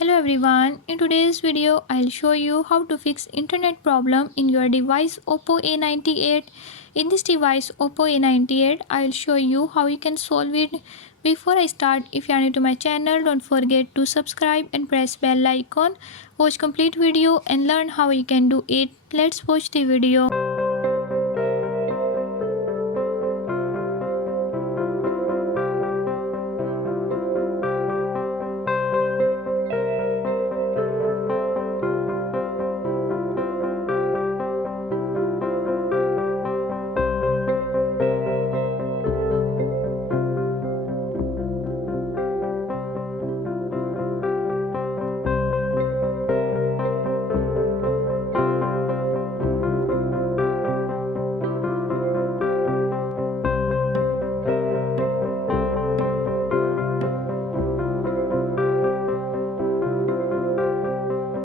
Hello everyone, in today's video I'll show you how to fix internet problem in your device Oppo A98. In this device Oppo A98 I'll show you how you can solve it. Before I start, if you are new to my channel, don't forget to subscribe and press bell icon. Watch complete video and learn how you can do it. Let's watch the video.